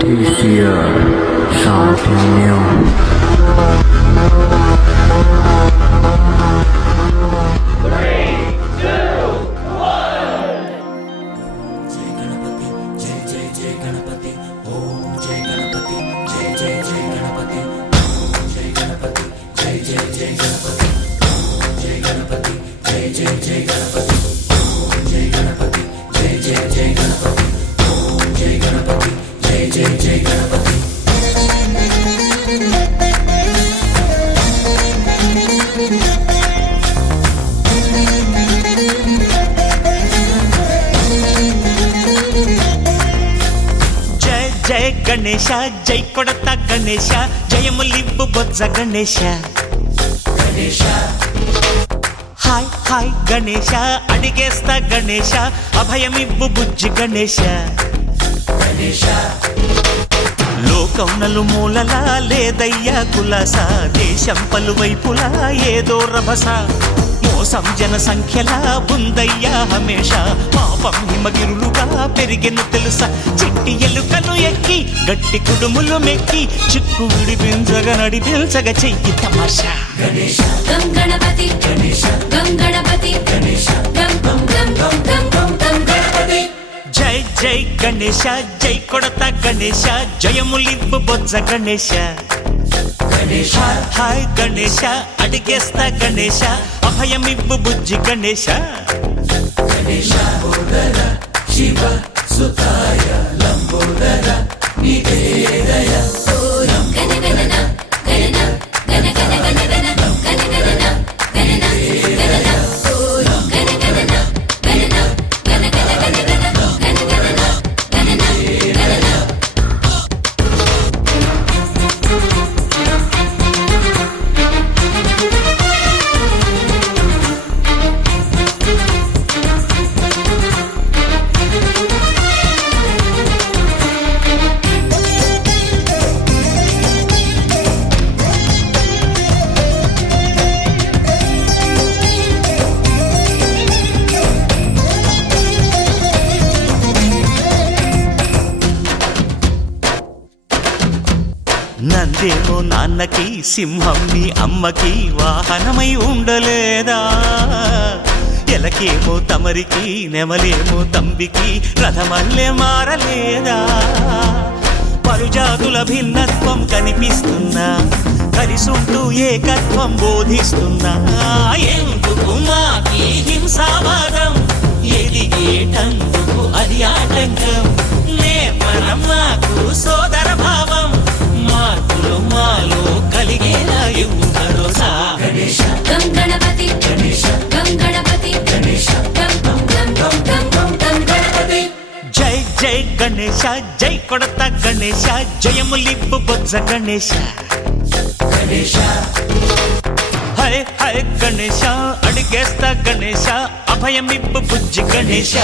TCR Something New. జయ గణేశ జై కొడత గణేశ జయములివ్వు బొజ్జ Ganesha hi hi Ganesha అడిగేస్తా Ganesha అభయమివ్వు బుజ్జి గణేశ లోకం నలుమూలలా లేదయ్యా కులాస దేశం పలువైపులా ఏదో రభస మోసం జన సంఖ్యలా ఉందయ్యా హమేష పాపం హిమగిరులుగా పెరిగెను తెలుసా చిట్టి ఎలుకలు ఎక్కి గట్టి కుడుములు మెక్కి చిక్కు విడిపించగా నడిపించగా చెయ్యి తమాషా గం గణపతి గం గణపతి గం గం గం గం గం గం గం గణపతి జై జై గణేశ జై కొడత గణేశ జయములివ్వు బొజ్జ గణేశ హాయ్ గణేశ అడిగేస్తా గణేశ అభయమివ్వు బుజ్జి గణేశ శివ సుతాయ లంబోదర నివేదయ గణ గణన గణన గణ గణ గణ గణ గణ గణన గణన గణన గణ గణన గణన గణ గణ గణ గణ గణ గణన గణన గణన నందేమో నాన్నకి సింహం నీ అమ్మకి వాహనమై ఉండలేదా ఎలకేమో తమరికి నెమలేమో తంబికి రథమల్లే మారలేదా పలుజాతుల భిన్నత్వం కనిపిస్తున్నా కలిసుంటూ ఏకత్వం బోధిస్తున్నా ఎందుకు మాకి హింసావాదం ఎదిగేటందుకు అది ఆటంకం నేపరం మాకు సోదర భావం మార్పులు మాలో కలిగేలా ఇవ్వు భరోసా గం గణపతి గం గణపతి గం గం గం గం గం గం గం గణపతి జై జై గణేశ జై కొడత గణేశ జయములివ్వు బొజ్జ గణేశ హై హై గణేశ అడిగేస్తా గణేశ అభయమివ్వు బుజ్జి గణేశ